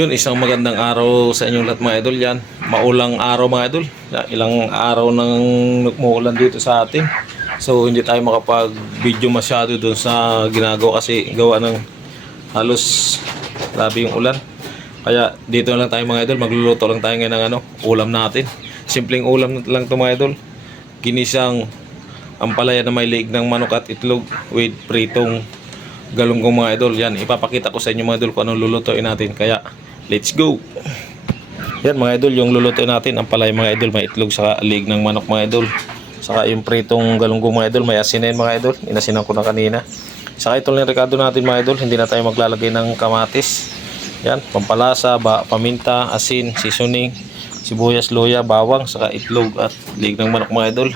Yun, isang magandang araw sa inyong lahat mga idol yan. Maulang araw mga idol. Ilang araw nang umuulan dito sa atin. So hindi tayo makapag-video masyado doon sa ginagawa kasi gawa ng halos grabe yung ulan. Kaya dito lang tayo mga idol. Magluluto lang tayo ngayon ng ulam natin. Simpleng ulam lang ito mga idol. Ginisang ampalaya na may liig ng manok at itlog with pritong galunggong mga idol. Yan, ipapakita ko sa inyo mga idol kung anong lulutuin natin. Kaya, let's go! Yan mga idol, yung lulutuin natin, ampalaya mga idol, may itlog saka liig ng manok mga idol. Saka yung pritong galunggong mga idol, may asinin mga idol. Inasinan ko na kanina. Saka ito lang rekado natin mga idol, hindi na tayo maglalagay ng kamatis. Yan, pampalasa, paminta, asin, seasoning, sibuyas, luya, bawang, saka itlog at liig ng manok mga idol.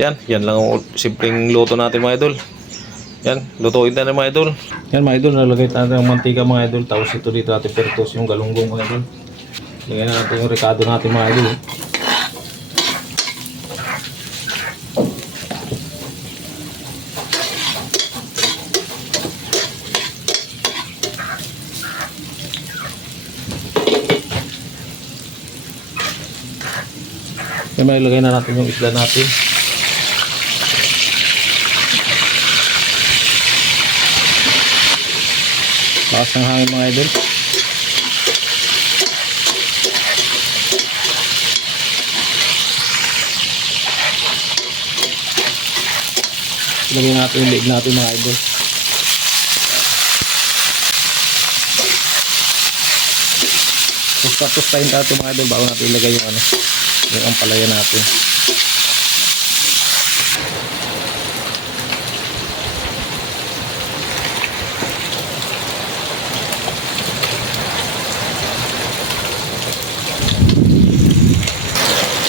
Yan lang ang simpleng luto natin mga idol. Yan, lutuin na mga idol. Yan mga idol, nalagay natin ng mantika mga idol. Tapos ito dito natin pertos yung galunggong mga idol. Lagyan na natin yung rekado natin mga idol. Yan, mailagay na natin yung isda natin. Lakas ng hangin mga idol. Ilagay natin yung liig natin mga idol. Tusta-tustahin natin mga idol bago natin ilagay yung yung ampalaya natin.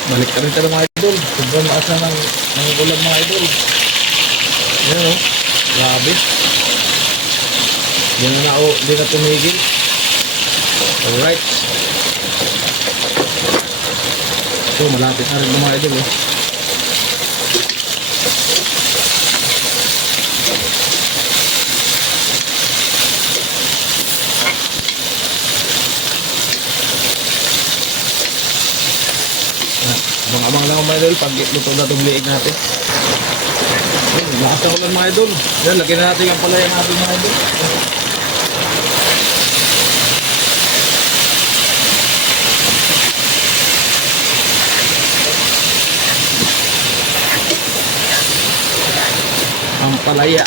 Balik ka rin tayo mga idol. Sobrang lakas na ng ulan mga idol. Yan o. Grabe. Yan na o. Hindi na tumigil. Alright. So malapit na rin mga idol o. Abang-abang lang mga idol pag luto na itong liig natin. Lakas na ulan mga idol. Yan, lagyan na natin ang palaya natin mga idol. Ang palaya.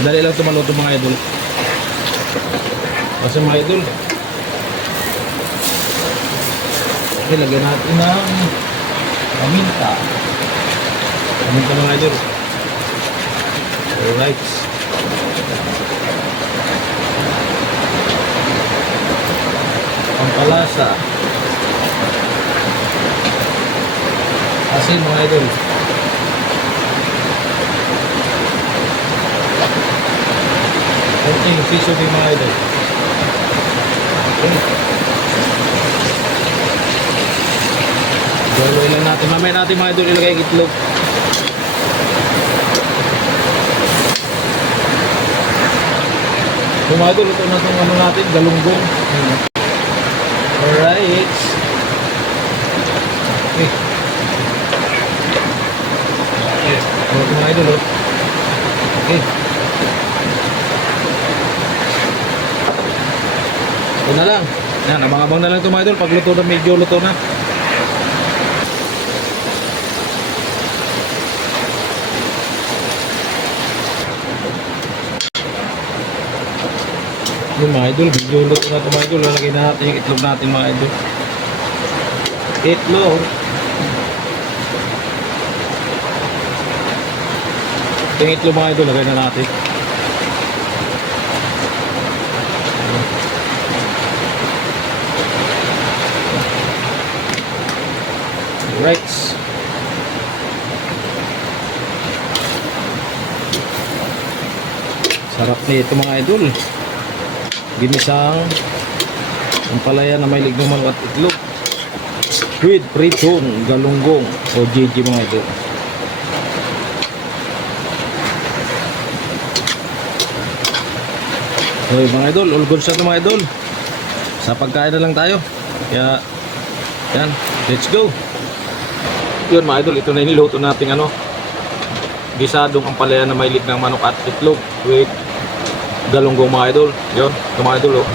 Madali lang tumaluto mga idol. Kasi mga idol, lagyan natin ng paminta mga idol. Alright. Pampalasa, asin mga idol. Konting seasoning mga idol. Okay. Gawin lang natin. Mamaya natin mga idol ilagay ang itlog. Yung mga idol, ito na itong natin, galunggong. Alright. Okay. Ito mga idol. Okay. Ito na lang. Yan, abang-abang na lang ito mga idol. Pag luto na, medyo luto na. Yung mga idol, medyo luto na ito mga idol. Lalagay na natin yung itlog natin mga idol. Itlog. Ito yung itlog mga idol, lagay na natin. Right. Sarap nito mga idol. Ginisang ampalaya na may liig ng manok at itlog with pritong galunggong o GG mga idol. Okay mga idol, all good sa ito mga idol. Sa pagkain na lang tayo. Kaya, yan, let's go. Yun mga idol, ito na yung niluto nating ano, gisadong ampalaya na may ng manok at itlog with galunggong mga idol. Yun, ito mga idol oh.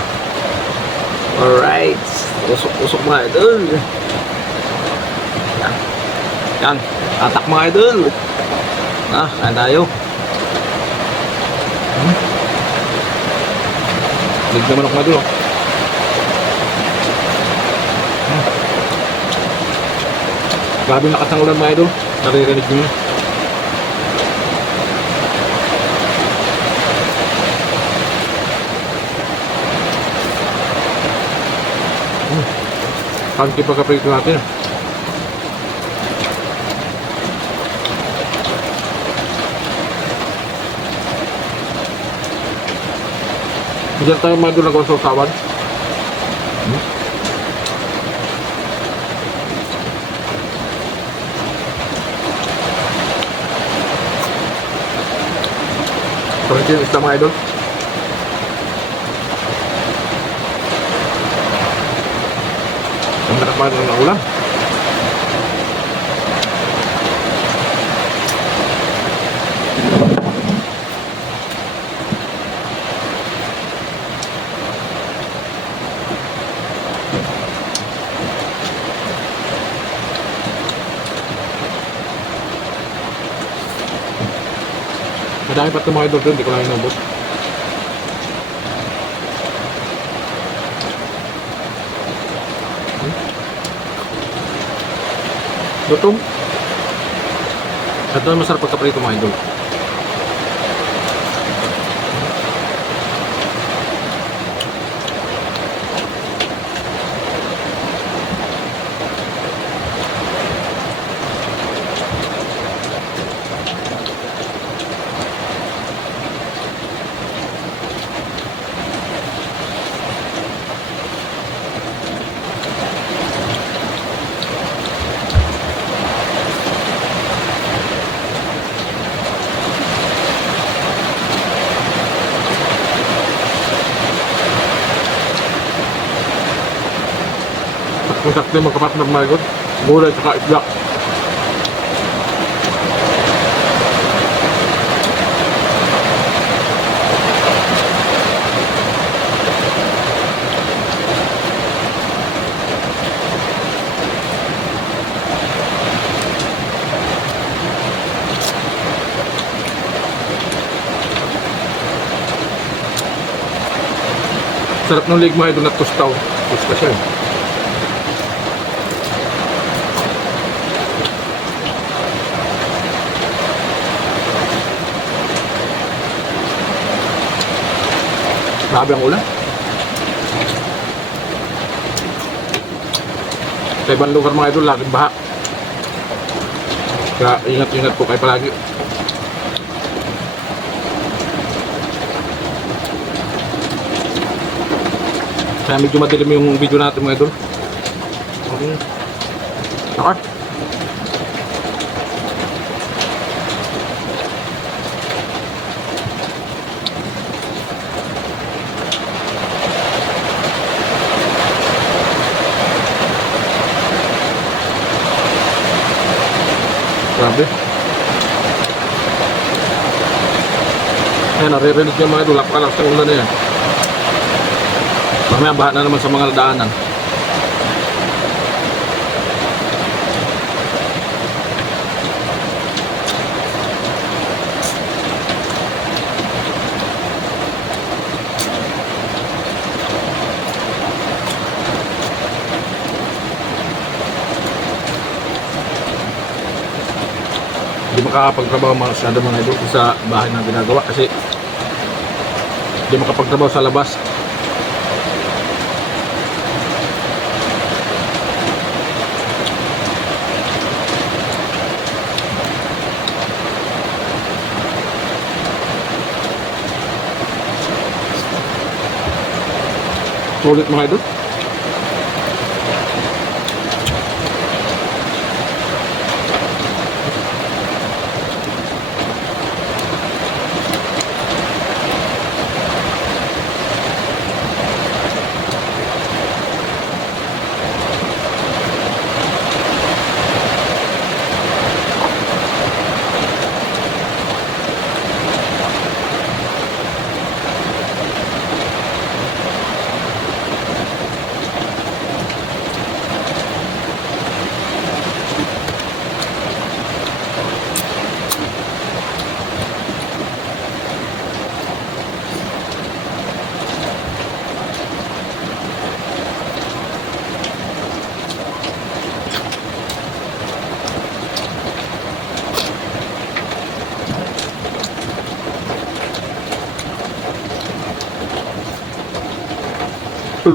Alright, usok-usok mga idol. Yan, yan, tatak mga idol. Kain tayo. Lig na manok mga idol oh. Grabe yung lakas ng ulan mga idol. Naririnig nyo. Kanti pagkaprito natin. Diyan tayo mga idol nagawa sa usawan. Ito yung isda mga idol. Ang nakapagod ng ulan. Madami pa itong mga idol doon, hindi ko lang inubos. Lutong. Ito na masarap pagkaprito mga idol. Kung sakto yung magkapartner mga idol, gulay at isda. Sarap ng leg mga idol na tostaw. Tosta siya eh. Grabe ang ulan. Sa ibang lugar mga idol, laging baha. Kaya ingat-ingat po kayo palagi. Kaya medyo madilim yung video natin mga idol. Okay. Okay. Grabe. Ayan, naririnig nyo mga idol. Napakalakas ng ulan na yan. Mamaya baha na naman sa mga daanan. Hindi makakapagtrabaho masyado mga idol sa bahay na ginagawa kasi hindi makapagtrabaho sa labas. Sulit mga idol.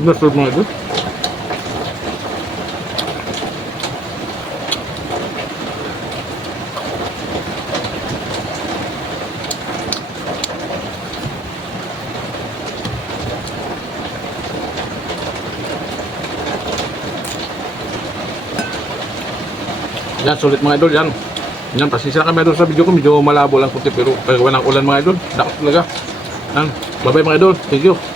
na solve mga idol. Yan, sulit mga idol, yan. Yan, pasensya na kami idol sa video ko. Medyo malabo lang kunti pero pagkawa ng ulan mga idol. Dapat talaga. Yan, bye bye mga idol. Thank you.